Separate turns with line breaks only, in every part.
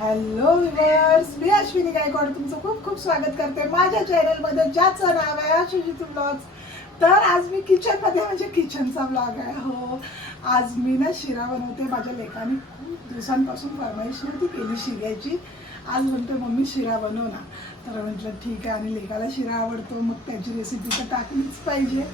Hello viewers मी अश्विनी गायकवाड. तुमचं खूप खूप स्वागत करते माझ्या चॅनलमध्ये ज्याचं नाव आहे आशुजित ब्लॉग्स तर आज मी किचनमध्ये म्हणजे किचनचा ब्लॉग आहे. हो. आज मी ना शिरा बनवते. माझ्या लेकाने खूप दिवसांपासून फरमाईश नव्हती केली शिऱ्याची. आज म्हणतो मम्मी शिरा बनव ना. तर म्हटलं ठीक आहे. आणि लेकाला शिरा आवडतो. मग त्याची रेसिपी तर टाकलीच पाहिजे.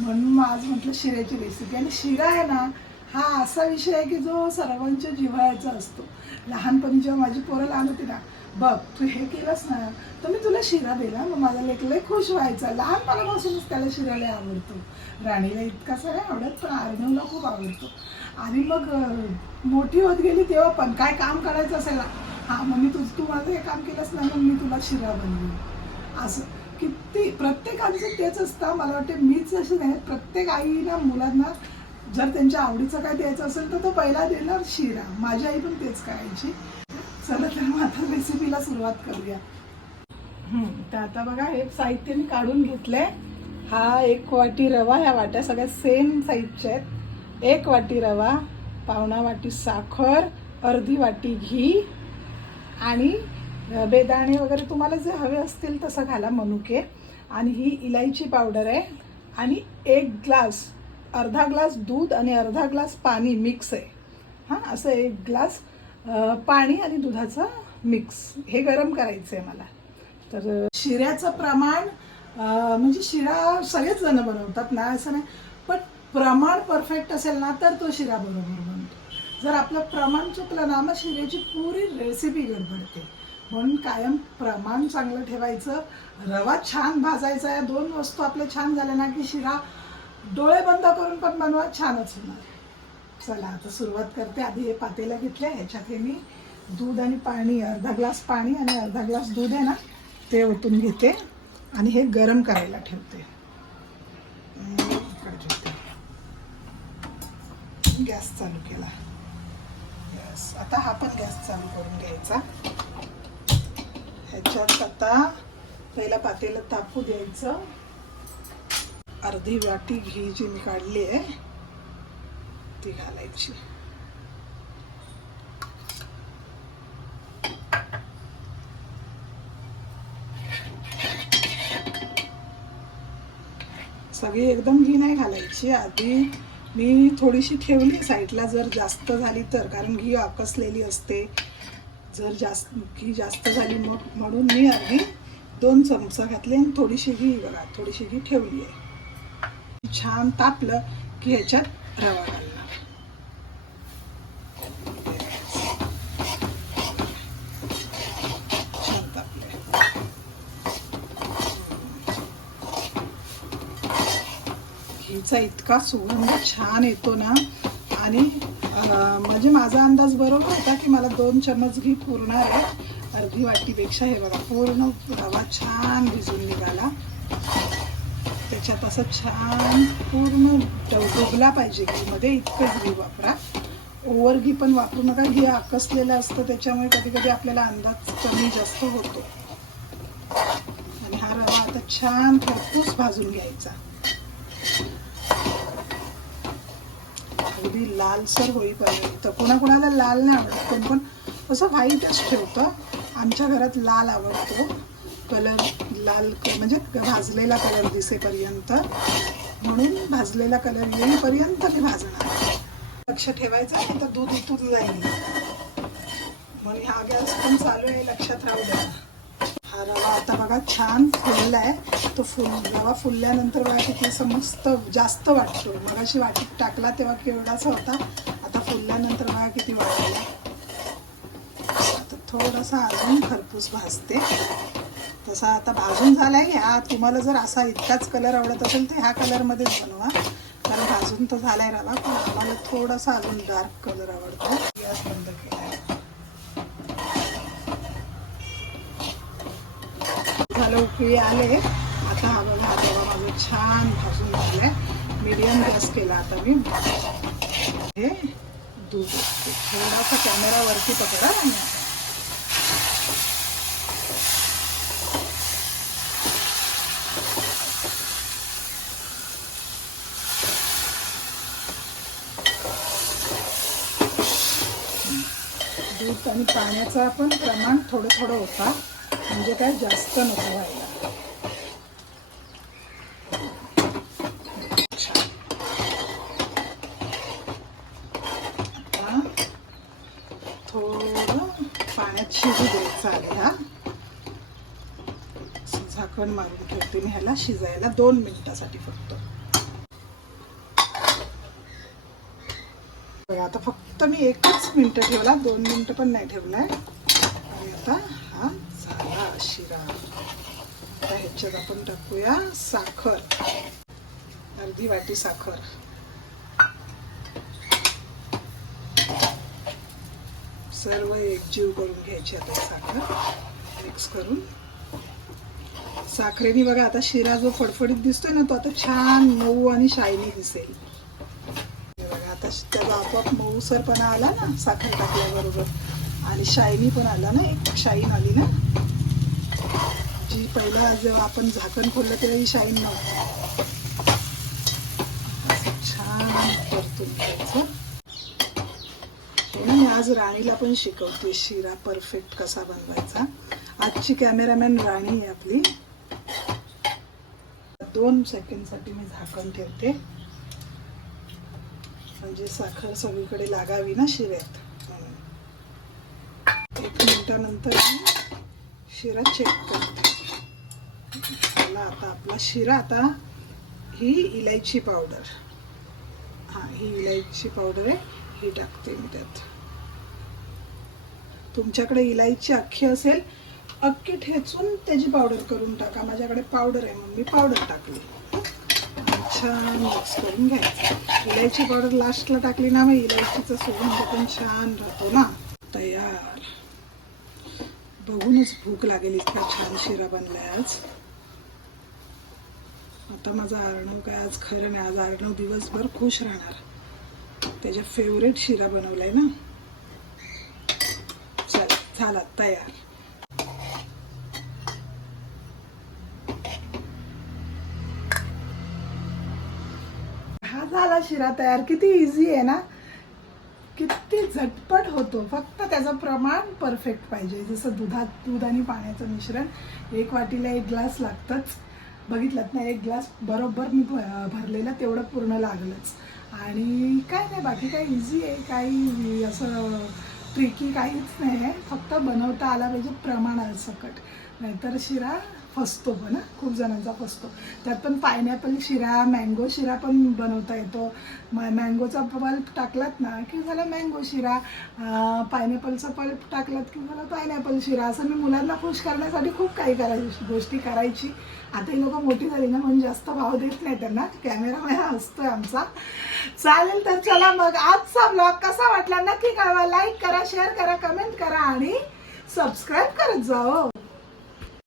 म्हणून मग आज म्हटलं शिऱ्याची रेसिपी आणि शिरा आहे ना हा असा विषय आहे की जो सर्वांच्या जिव्हाळ्याचा असतो. लहानपणी जेव्हा माझी पोरं लहान होती ना बघ तू हे केलंस ना तर मी तुला शिरा दिला मग माझा लेक खुश व्हायचा. लहानपणापासूनच त्याला शिरा लय आवडतो. राणीला इतका नाही आवडत पण आर्णवला खूप आवडतो. आणि मग मोठी होत गेली तेव्हा पण काय काम करायचं असेल ना हां मग मी तुझ तू माझं हे काम केलंस ना मग मी तुला शिरा बनवेन. असं. किती प्रत्येकाचं तेच असतं. मला वाटते मीच असे नाही प्रत्येक आईना मुलांना जर त्यांच्या आवडीचं काय द्यायचं असेल तर तो पहिला देणार शिरा. माझी आई पण तेच करायची चला तर मग आता रेसिपीला सुरुवात करूया. तर आता बघा हे साहित्य मी काढून घेतलंय. हा एक वाटी रवा ह्या वाट्या सगळ्या सेम साईजच्या आहेत. एक वाटी रवा पावणा वाटी साखर अर्धी वाटी घी आणि बेदाणे वगैरे तुम्हाला जे हवे असतील तसं घाला मनुके. आणि ही इलायची पावडर आहे. आणि एक ग्लास अर्धा ग्लास दूध आणि अर्धा ग्लास पाणी मिक्स आहे. हां असं एक ग्लास पाणी आणि दुधाचं मिक्स. हे गरम करायचं आहे मला. तर शिऱ्याचं प्रमाण म्हणजे शिरा सगळेच जण बनवतात ना असं नाही. पण प्रमाण परफेक्ट असेल ना तर तो शिरा बरोबर बनतो. जर आपलं प्रमाण चुकलं ना मग शिऱ्याची पुरी रेसिपी गडबडते. म्हणून कायम प्रमाण चांगलं ठेवायचं. रवा छान भाजायचा या दोन वस्तू आपल्या छान झाल्या ना की शिरा डोळे बंद करून पण बनवा छानच होणार. चला आता सुरुवात करते. आधी हे पातेला घेतले ह्याच्यात हे मी दूध आणि पाणी अर्धा ग्लास पाणी आणि अर्धा ग्लास दूध आहे ना ते ओतून घेते आणि हे गरम करायला ठेवते. ठेवते. गॅस चालू केला. गॅस आता हा पण गॅस चालू करून घ्यायचा. ह्याच्यात आता पहिला पातेलं तापू द्यायचं. अर्धी वाटी घी जी मी काढली आहे ती घालायची. सगळी एकदम घी नाही घालायची. आधी मी थोडीशी ठेवली साईडला जर जास्त झाली तर कारण घी आकसलेली असते. जर जास्त घी जास्त झाली मग म्हणून मी आधी दोन चमचा घातले आणि थोडीशी घी बघा थोडीशी घी ठेवली आहे. छान तापलं की ह्याच्यात रवा घालणार. छान घीचा इतका सुगंध छान येतो ना. आणि म्हणजे माझा अंदाज बरोबर होता की मला दोन चमच घी पुरणार आहे. अर्धी वाटीपेक्षा हे बघा पूर्ण रवा छान भिजून निघाला. त्याच्यात असं छान पूर्ण डब- डुबला पाहिजे घीमध्ये इतकंच घी वापरा. ओव्हर घी पण वापरू नका घी आकसलेलं असतं त्याच्यामुळे कधी कधी आपल्याला अंदाज कमी जास्त होतो. आणि हा रवा आता छान खरपूस भाजून घ्यायचा. अगदी लालसर होईपर्यंत. कोणाकोणाला लाल नाही आवडत कोण पण असं व्हाईटच ठेवतं. आमच्या घरात लाल आवडतो. कलर लाल म्हणजे भाजलेला कलर दिसेपर्यंत. म्हणून भाजलेला कलर येईपर्यंत मी भाजणार. लक्ष ठेवायचं नाही तर दूध इथून जाईल. म्हणून हा गॅस पण चालू आहे लक्षात राहू द्या. हा रवा आता बघा छान फुलला आहे तो फुल रवा फुलल्यानंतर बघा किती असं मस्त जास्त वाटतो. मग अशी वाटीत टाकला तेव्हा केवढासा होता. आता फुलल्यानंतर बघा किती वाटला आता थोडासा अजून खरपूस भाजते. तसा आता भाजून झालाय ह्या तुम्हाला जर असा इतकाच कलर आवडत असेल तर ह्या कलरमध्येच बनवा. कारण भाजून तर झाला आहे रवा पण आम्हाला थोडासा अजून डार्क कलर आवडतो. गॅस बंद आहे झालं उकळी आले. आता हा बघा हा रवा माझं छान भाजून झालाय. मीडियम गॅस केला आता मी. हे दूध. थोडासा कॅमेरावरती पकडा आणि दूध आणि पाण्याचा पण प्रमाण थोडं थोडं होता. म्हणजे काय जास्त नको व्हायला. थोडं पाण्यात शिजू द्यायचं आहे हा. झाकण मारून ठेवते मी ह्याला. शिजायला दोन मिनिटासाठी फक्त बघा आता फक्त मी एकच मिनटं ठेवला दोन मिनटं पण नाही ठेवलाय आणि आता हा झाला शिरा. आता ह्याच्यात आपण टाकूया साखर. अर्धी वाटी साखर. सर्व एकजीव करून घ्यायची आता साखर. मिक्स करून. साखरेने बघा आता शिरा जो फडफडीत दिसतोय ना तो आता छान मऊ आणि शायनी दिसेल. त्याचा आपोआप मऊसरपणा आला ना साखर टाकल्याबरोबर. आणि शायनी पण आला ना एक शाईन आली ना. जी पहिला जेव्हा आपण झाकण खोललं तेव्हाही शाईन नव्हतं. छान परतून घ्यायचं मी आज राणीला पण शिकवते शिरा परफेक्ट कसा बनवायचा. आजची कॅमेरामॅन राणी आहे आपली. दोन सेकंडसाठी मी झाकण ठेवते. म्हणजे साखर सगळीकडे लागावी ना शिऱ्यात. एक मिनिटानंतर मी शिरा चेक करते. चला आता आपला शिरा आता ही इलायची पावडर हां ही इलायची पावडर आहे. ही टाकते मी त्यात. तुमच्याकडे इलायची अख्खी असेल अख्खी ठेचून त्याची पावडर करून टाका. माझ्याकडे पावडर आहे मग मी पावडर टाकली. छान मिक्स करून घ्यायचं. इलायची पावडर लास्टला टाकली ना मग इलायचीचा सुगंध पण छान राहतो ना. तयार. बघूनच भूक लागेल इतका छान शिरा बनलाय आज. आता माझा अर्णव काय आज खरं नाही आज अर्णव दिवसभर खुश राहणार. त्याच्या फेवरेट शिरा बनवलाय ना. चल झाला तयार हा झाला शिरा तयार. किती इझी आहे ना? किती झटपट होतो. फक्त त्याचं प्रमाण परफेक्ट पाहिजे. जसं दुधात दूध आणि पाण्याचं मिश्रण एक वाटीला एक ग्लास लागतंच. बघितलं ना एक ग्लास बरोबर मी भ- भरलेलं तेवढं पूर्ण लागलंच. आणि काय नाही बाकी काय इझी आहे काही असं ट्रिकी काहीच नाही. आहे फक्त बनवता आला पाहिजे प्रमाणासकट नाहीतर शिरा फसतो पण खूप जणांचा फसतो. त्यात पण पायनॅपल शिरा मँगो शिरा पण बनवता येतो. म मँगोचा पल्प टाकलात ना की झाला मँगो शिरा पायनॅपलचा पल्प टाकलात की झाला पायनॅपल शिरा. असं मी मुलांना खुश करण्यासाठी खूप काही करायची गोष्टी करायची. आता ही लोकं मोठी झाली ना म्हणून जास्त भाव देत नाही त्यांना. कॅमेरा असतोय आमचा. चालेल तर चला मग. आजचा ब्लॉग कसा वाटला नक्की कळवा. लाईक करा शेअर करा कमेंट करा आणि सबस्क्राईब करत जाओ.